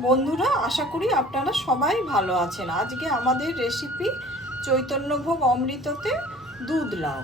বন্ধুরা, আশা করি আপনারা সবাই ভালো আছেন। আজকে আমাদের রেসিপি চৈতন্যভোগ অমৃততে দুধ লাউ।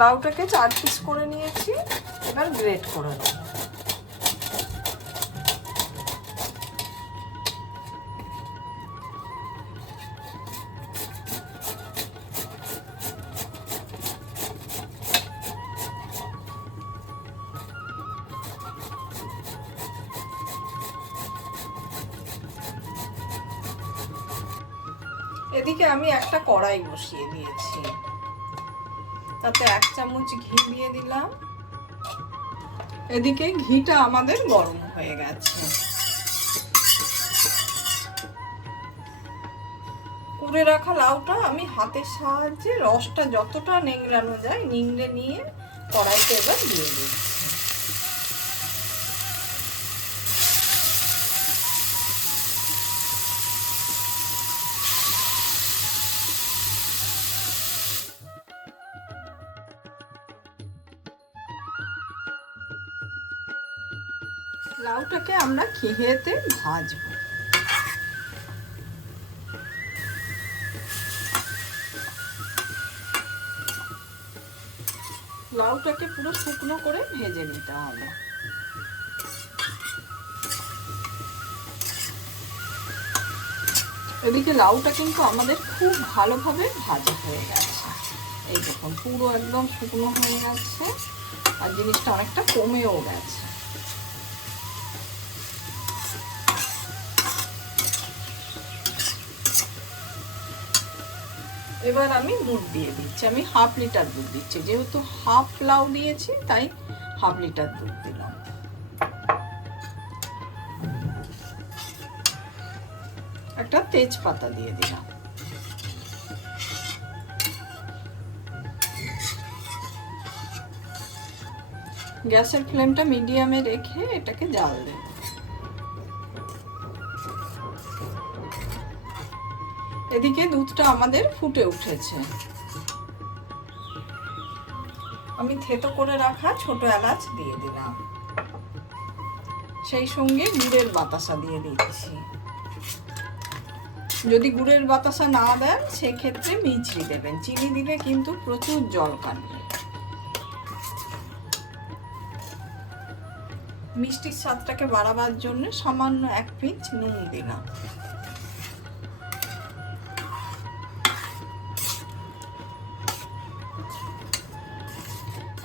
লাউটাকে 4 পিস করে নিয়েছি, এবার গ্রেট করে নেব। এদিকে আমি একটা কড়াই বসিয়ে দিয়েছি, তাতে 1 চামচ ঘি দিয়ে দিলাম। এদিকে ঘিটা আমাদের গরম হয়ে গেছে। কুড়ে রাখা লাউটা আমি হাতের সাহায্যে রসটা যতটা নিংড়ানো যায় নিংড়ে নিয়ে কড়াইতে এবার দিয়ে দিচ্ছি। লাউটাকে আমরা ঘিয়েতে ভাজবো। লাউটাকে পুরো শুকনো করে ভেজে নিতে হবে। এদিকে লাউটা কিন্তু আমাদের খুব ভালোভাবে ভাজা হয়ে গেছে। এই দেখুন, পুরো একদম শুকনো হয়ে গেছে আর জিনিসটা অনেকটা কমেও গেছে। এবার আমি দুধ দিয়ে দিচ্ছি। আমি 1/2 লিটার দুধ দিচ্ছি, যেহেতু হাফ লাউ দিয়েছি তাই 1/2 লিটার দুধ দিলাম। একটা তেজপাতা দিয়ে দিলাম। গ্যাসের ফ্লেমটা মিডিয়ামে রেখে এটাকে জাল দেব। এদিকে দুধটা আমাদের ফুটে উঠেছে। আমি থেতো করে রাখা ছোট এলাচ দিয়ে দিলাম, সেই সঙ্গে গুড়ের বাতাসা দিয়ে দিচ্ছি। যদি গুড়ের বাতাসা না দেন সেক্ষেত্রে মিছরি দেবেন, চিনি দিলে কিন্তু প্রচুর জল কাটবে। মিষ্টির স্বাদটাকে বাড়াবার জন্য সামান্য 1 পিঞ্চ নুন দিলাম।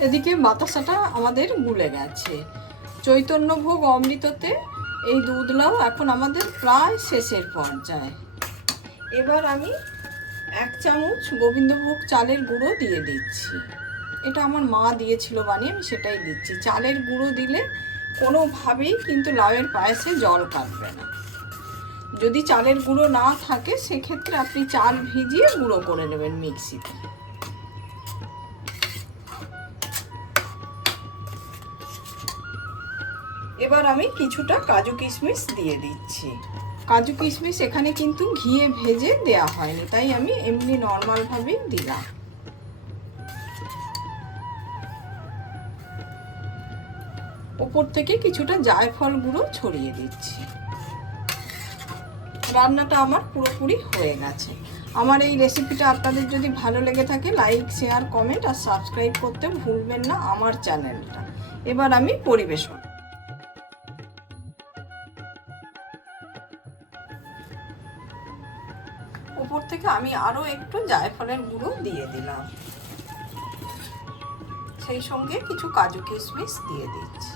এদিকে বাতাসাটা আমাদের গুলে গেছে। চৈতন্যভোগ অমৃততে এই দুধ লাউ এখন আমাদের প্রায় শেষের পর্যায়ে। এবার আমি 1 চামচ গোবিন্দভোগ চালের গুঁড়ো দিয়ে দিচ্ছি। এটা আমার মা দিয়েছিল বানিয়ে, আমি সেটাই দিচ্ছি। চালের গুঁড়ো দিলে কোনোভাবেই কিন্তু লাউয়ের পায়েসে জল কাটবে না। যদি চালের গুঁড়ো না থাকে সেক্ষেত্রে আপনি চাল ভিজিয়ে গুঁড়ো করে নেবেন মিক্সিতে। এবার আমি কিছুটা কাজু কিশমিশ দিয়ে দিচ্ছি। কাজু কিশমিশ এখানে কিন্তু ঘিয়ে ভেজে দেয়া হয়নি, তাই আমি এমনি নর্মালভাবেই দিলাম। উপর থেকে কিছুটা জায়ফল গুঁড়ো ছড়িয়ে দিচ্ছি। রান্নাটা আমার পুরোপুরি হয়ে গেছে। আমার এই রেসিপিটা আপনাদের যদি ভালো লেগে থাকে লাইক, শেয়ার, কমেন্ট আর সাবস্ক্রাইব করতে ভুলবেন না আমার চ্যানেলটা। এবার আমি পরিবেশন। উপর থেকে আমি আরো একটু জায়ফলের গুঁড়ো দিয়ে দিলাম, সেই সঙ্গে কিছু কাজু কিশমিশ দিয়ে দিচ্ছি।